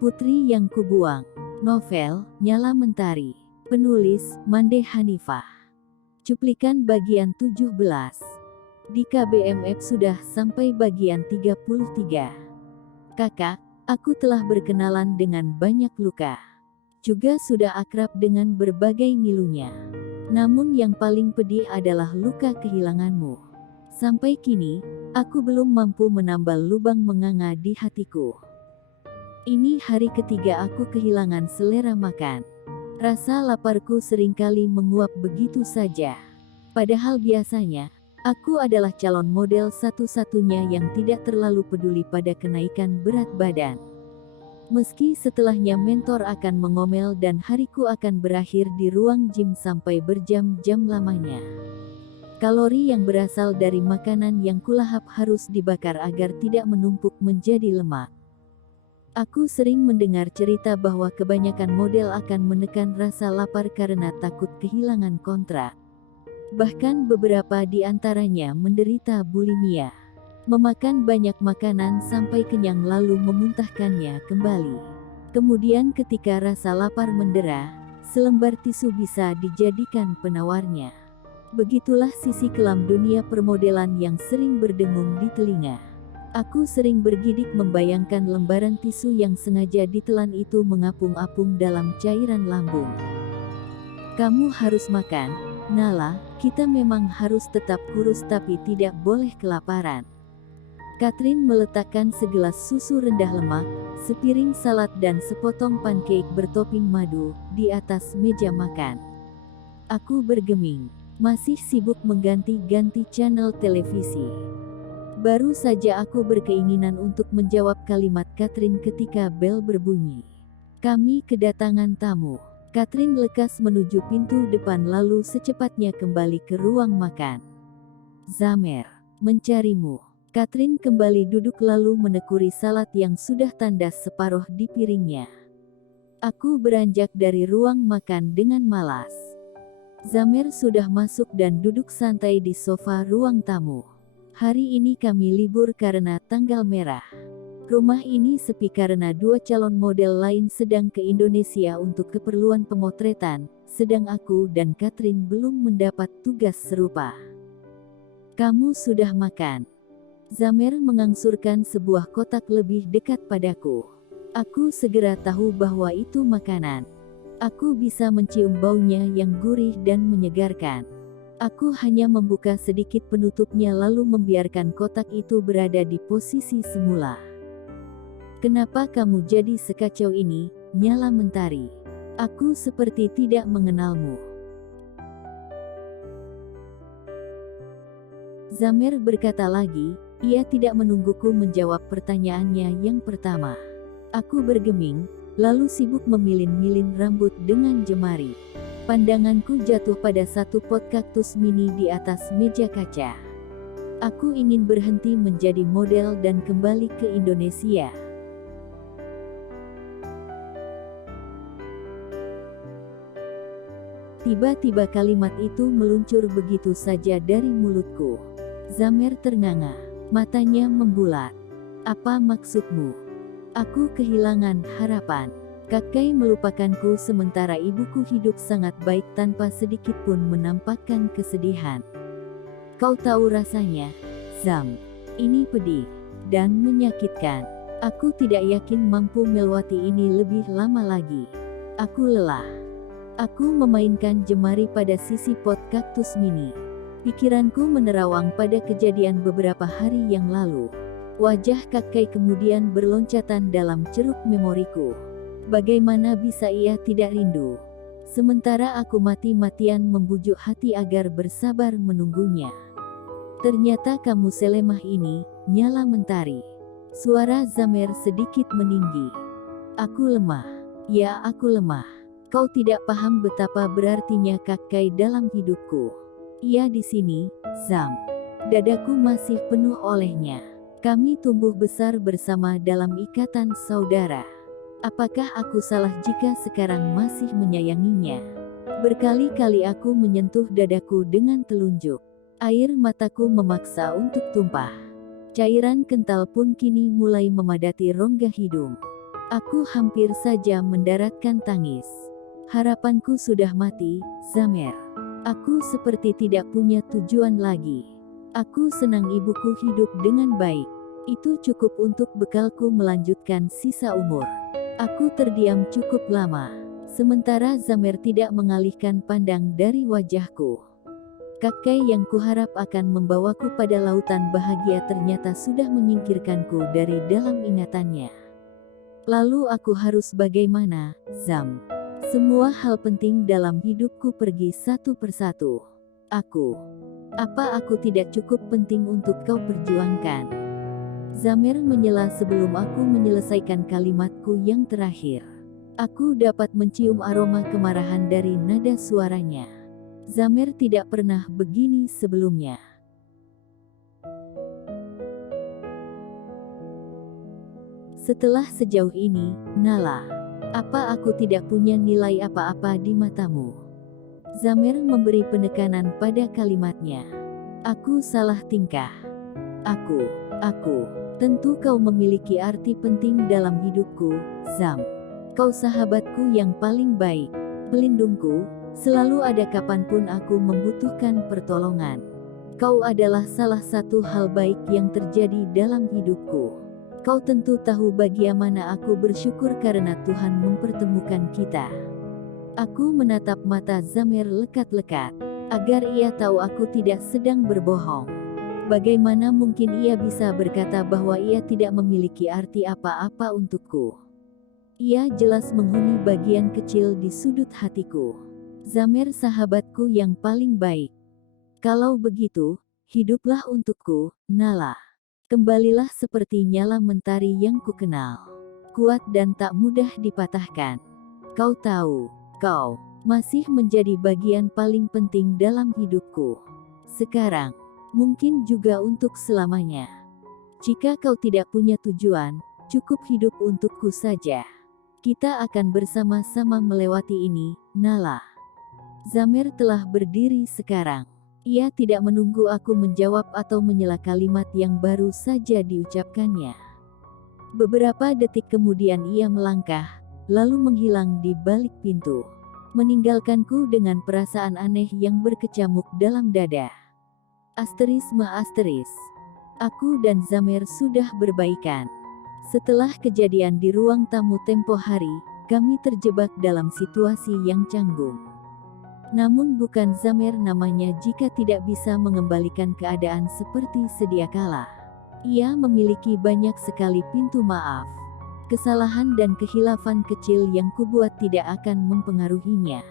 Putri yang Kubuang. Novel, Nyala Mentari. Penulis, Mande Hanifah. Cuplikan bagian 17. Di KBMF sudah sampai bagian 33. Kakak, aku telah berkenalan dengan banyak luka. Juga sudah akrab dengan berbagai ngilunya. Namun yang paling pedih adalah luka kehilanganmu. Sampai kini, aku belum mampu menambal lubang menganga di hatiku. Ini hari ketiga aku kehilangan selera makan. Rasa laparku seringkali menguap begitu saja. Padahal biasanya, aku adalah calon model satu-satunya yang tidak terlalu peduli pada kenaikan berat badan. Meski setelahnya mentor akan mengomel dan hariku akan berakhir di ruang gym sampai berjam-jam lamanya. Kalori yang berasal dari makanan yang kulahap harus dibakar agar tidak menumpuk menjadi lemak. Aku sering mendengar cerita bahwa kebanyakan model akan menekan rasa lapar karena takut kehilangan kontrak. Bahkan beberapa di antaranya menderita bulimia. Memakan banyak makanan sampai kenyang lalu memuntahkannya kembali. Kemudian ketika rasa lapar mendera, selembar tisu bisa dijadikan penawarnya. Begitulah sisi kelam dunia permodelan yang sering berdengung di telinga. Aku sering bergidik membayangkan lembaran tisu yang sengaja ditelan itu mengapung-apung dalam cairan lambung. Kamu harus makan, Nala, kita memang harus tetap kurus tapi tidak boleh kelaparan. Katrin meletakkan segelas susu rendah lemak, sepiring salad dan sepotong pancake bertoping madu di atas meja makan. Aku bergeming, masih sibuk mengganti-ganti channel televisi. Baru saja aku berkeinginan untuk menjawab kalimat Katrin ketika bel berbunyi. Kami kedatangan tamu. Katrin lekas menuju pintu depan lalu secepatnya kembali ke ruang makan. Zamer, mencarimu. Katrin kembali duduk lalu menekuri salad yang sudah tandas separuh di piringnya. Aku beranjak dari ruang makan dengan malas. Zamer sudah masuk dan duduk santai di sofa ruang tamu. Hari ini kami libur karena tanggal merah. Rumah ini sepi karena dua calon model lain sedang ke Indonesia untuk keperluan pemotretan, sedang aku dan Katrin belum mendapat tugas serupa. Kamu sudah makan? Zamer mengangsurkan sebuah kotak lebih dekat padaku. Aku segera tahu bahwa itu makanan. Aku bisa mencium baunya yang gurih dan menyegarkan. Aku hanya membuka sedikit penutupnya lalu membiarkan kotak itu berada di posisi semula. Kenapa kamu jadi sekacau ini, Nyala Mentari? Aku seperti tidak mengenalmu. Zamer berkata lagi, ia tidak menungguku menjawab pertanyaannya yang pertama. Aku bergeming, lalu sibuk memilin-milin rambut dengan jemari. Pandanganku jatuh pada satu pot kaktus mini di atas meja kaca. Aku ingin berhenti menjadi model dan kembali ke Indonesia. Tiba-tiba kalimat itu meluncur begitu saja dari mulutku. Zamer ternganga, matanya membulat. Apa maksudmu? Aku kehilangan harapan. Kakek melupakanku sementara ibuku hidup sangat baik tanpa sedikit pun menampakkan kesedihan. Kau tahu rasanya, Zam. Ini pedih dan menyakitkan. Aku tidak yakin mampu melewati ini lebih lama lagi. Aku lelah. Aku memainkan jemari pada sisi pot kaktus mini. Pikiranku menerawang pada kejadian beberapa hari yang lalu. Wajah kakek kemudian berloncatan dalam ceruk memoriku. Bagaimana bisa ia tidak rindu? Sementara aku mati-matian membujuk hati agar bersabar menunggunya. Ternyata kamu selemah ini, Nyala Mentari. Suara Zamer sedikit meninggi. Aku lemah. Ya, aku lemah. Kau tidak paham betapa berartinya kakek dalam hidupku. Ia di sini, Zam. Dadaku masih penuh olehnya. Kami tumbuh besar bersama dalam ikatan saudara. Apakah aku salah jika sekarang masih menyayanginya? Berkali-kali aku menyentuh dadaku dengan telunjuk. Air mataku memaksa untuk tumpah. Cairan kental pun kini mulai memadati rongga hidung. Aku hampir saja mendaratkan tangis. Harapanku sudah mati, Zamer. Aku seperti tidak punya tujuan lagi. Aku senang ibuku hidup dengan baik. Itu cukup untuk bekalku melanjutkan sisa umur. Aku terdiam cukup lama. Sementara Zamer tidak mengalihkan pandang dari wajahku. Kakek yang kuharap akan membawaku pada lautan bahagia ternyata sudah menyingkirkanku dari dalam ingatannya. Lalu aku harus bagaimana, Zam? Semua hal penting dalam hidupku pergi satu persatu. Apa aku tidak cukup penting untuk kau perjuangkan? Zamer menyela sebelum aku menyelesaikan kalimatku yang terakhir. Aku dapat mencium aroma kemarahan dari nada suaranya. Zamer tidak pernah begini sebelumnya. Setelah sejauh ini, Nala, apa aku tidak punya nilai apa-apa di matamu? Zamer memberi penekanan pada kalimatnya. Aku salah tingkah. Aku, tentu kau memiliki arti penting dalam hidupku, Zam. Kau sahabatku yang paling baik, pelindungku, selalu ada kapanpun aku membutuhkan pertolongan. Kau adalah salah satu hal baik yang terjadi dalam hidupku. Kau tentu tahu bagaimana aku bersyukur karena Tuhan mempertemukan kita. Aku menatap mata Zamer lekat-lekat, agar ia tahu aku tidak sedang berbohong. Bagaimana mungkin ia bisa berkata bahwa ia tidak memiliki arti apa-apa untukku? Ia jelas menghuni bagian kecil di sudut hatiku. Zamer sahabatku yang paling baik. Kalau begitu, hiduplah untukku, Nala. Kembalilah seperti nyala mentari yang kukenal. Kuat dan tak mudah dipatahkan. Kau tahu, kau masih menjadi bagian paling penting dalam hidupku. Sekarang, mungkin juga untuk selamanya. Jika kau tidak punya tujuan, cukup hidup untukku saja. Kita akan bersama-sama melewati ini, Nala. Zamer telah berdiri sekarang. Ia tidak menunggu aku menjawab atau menyela kalimat yang baru saja diucapkannya. Beberapa detik kemudian ia melangkah, lalu menghilang di balik pintu, meninggalkanku dengan perasaan aneh yang berkecamuk dalam dada. Asteris. Aku dan Zamer sudah berbaikan. Setelah kejadian di ruang tamu tempo hari, kami terjebak dalam situasi yang canggung. Namun bukan Zamer namanya jika tidak bisa mengembalikan keadaan seperti sedia kala. Ia memiliki banyak sekali pintu maaf. Kesalahan dan kehilafan kecil yang kubuat tidak akan mempengaruhinya.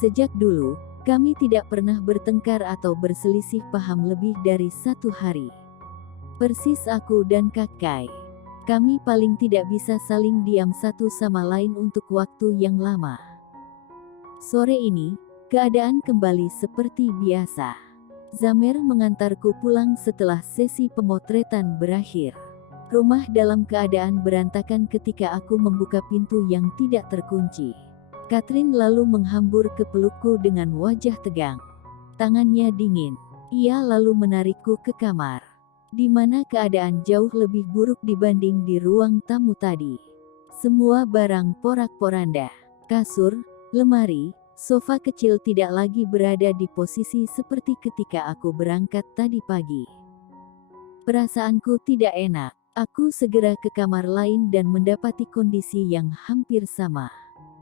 Sejak dulu, kami tidak pernah bertengkar atau berselisih paham lebih dari 1 hari. Persis aku dan Kakak. Kami paling tidak bisa saling diam satu sama lain untuk waktu yang lama. Sore ini, keadaan kembali seperti biasa. Zamer mengantarku pulang setelah sesi pemotretan berakhir. Rumah dalam keadaan berantakan ketika aku membuka pintu yang tidak terkunci. Catherine lalu menghambur ke pelukku dengan wajah tegang. Tangannya dingin. Ia lalu menarikku ke kamar, di mana keadaan jauh lebih buruk dibanding di ruang tamu tadi. Semua barang porak-poranda. Kasur, lemari, sofa kecil tidak lagi berada di posisi seperti ketika aku berangkat tadi pagi. Perasaanku tidak enak. Aku segera ke kamar lain dan mendapati kondisi yang hampir sama.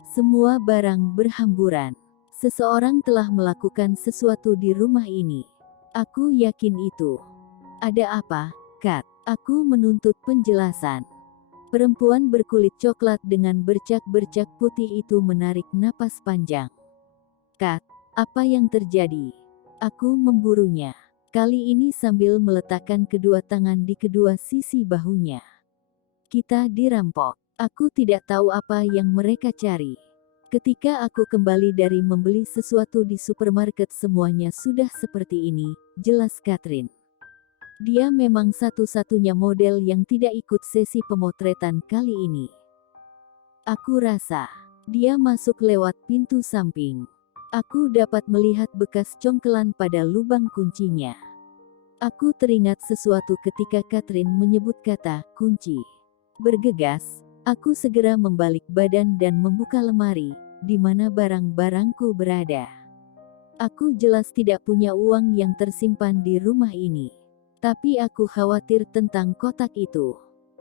Semua barang berhamburan. Seseorang telah melakukan sesuatu di rumah ini. Aku yakin itu. Ada apa, Kat? Aku menuntut penjelasan. Perempuan berkulit coklat dengan bercak-bercak putih itu menarik napas panjang. Kat, apa yang terjadi? Aku memburunya. Kali ini sambil meletakkan kedua tangan di kedua sisi bahunya. Kita dirampok. Aku tidak tahu apa yang mereka cari. Ketika aku kembali dari membeli sesuatu di supermarket semuanya sudah seperti ini, jelas Catherine. Dia memang satu-satunya model yang tidak ikut sesi pemotretan kali ini. Aku rasa dia masuk lewat pintu samping. Aku dapat melihat bekas congkelan pada lubang kuncinya. Aku teringat sesuatu ketika Catherine menyebut kata kunci. Bergegas, Aku segera membalik badan dan membuka lemari, di mana barang-barangku berada. Aku jelas tidak punya uang yang tersimpan di rumah ini. Tapi aku khawatir tentang kotak itu.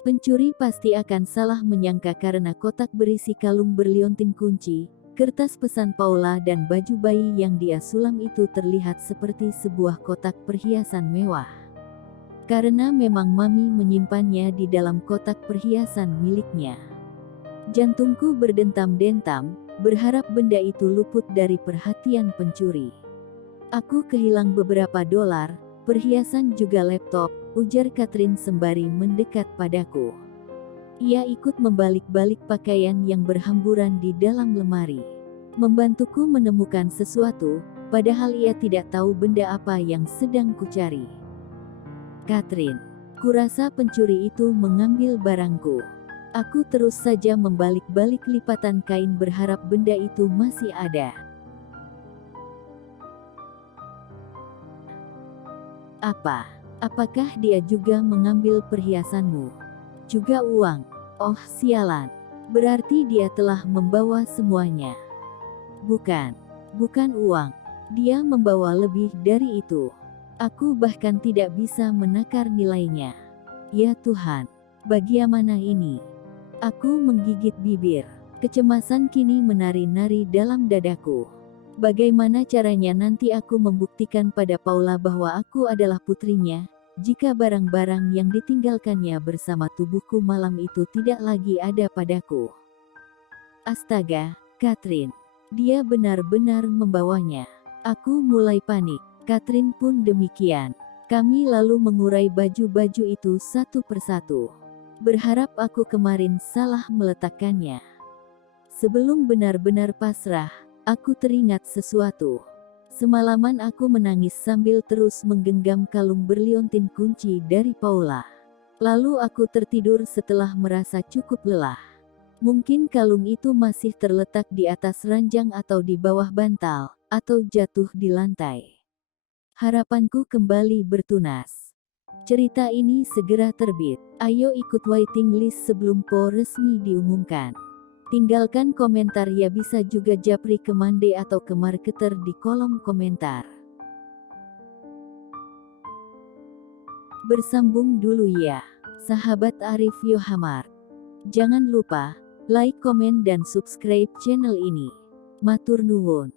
Pencuri pasti akan salah menyangka karena kotak berisi kalung berliontin kunci, kertas pesan Paula dan baju bayi yang dia sulam itu terlihat seperti sebuah kotak perhiasan mewah. Karena memang Mami menyimpannya di dalam kotak perhiasan miliknya. Jantungku berdentam-dentam, berharap benda itu luput dari perhatian pencuri. Aku kehilang beberapa dolar, perhiasan juga laptop, ujar Catherine sembari mendekat padaku. Ia ikut membalik-balik pakaian yang berhamburan di dalam lemari. Membantuku menemukan sesuatu, padahal ia tidak tahu benda apa yang sedang kucari. Catherine, kurasa pencuri itu mengambil barangku. Aku terus saja membalik-balik lipatan kain berharap benda itu masih ada. Apakah dia juga mengambil perhiasanmu? Juga uang? Oh sialan, berarti dia telah membawa semuanya. Bukan uang, dia membawa lebih dari itu. Aku bahkan tidak bisa menakar nilainya. Ya Tuhan, bagaimana ini? Aku menggigit bibir. Kecemasan kini menari-nari dalam dadaku. Bagaimana caranya nanti aku membuktikan pada Paula bahwa aku adalah putrinya, jika barang-barang yang ditinggalkannya bersama tubuhku malam itu tidak lagi ada padaku. Astaga, Catherine, dia benar-benar membawanya. Aku mulai panik, Catherine pun demikian. Kami lalu mengurai baju-baju itu satu persatu. Berharap aku kemarin salah meletakkannya. Sebelum benar-benar pasrah, aku teringat sesuatu. Semalaman aku menangis sambil terus menggenggam kalung berliontin kunci dari Paula. Lalu aku tertidur setelah merasa cukup lelah. Mungkin kalung itu masih terletak di atas ranjang atau di bawah bantal, atau jatuh di lantai. Harapanku kembali bertunas. Cerita ini segera terbit. Ayo ikut waiting list sebelum po resmi diumumkan. Tinggalkan komentar ya, bisa juga japri ke Mande atau ke marketer di kolom komentar. Bersambung dulu ya, sahabat Arif Yohamar. Jangan lupa like, komen dan subscribe channel ini. Matur nuwun.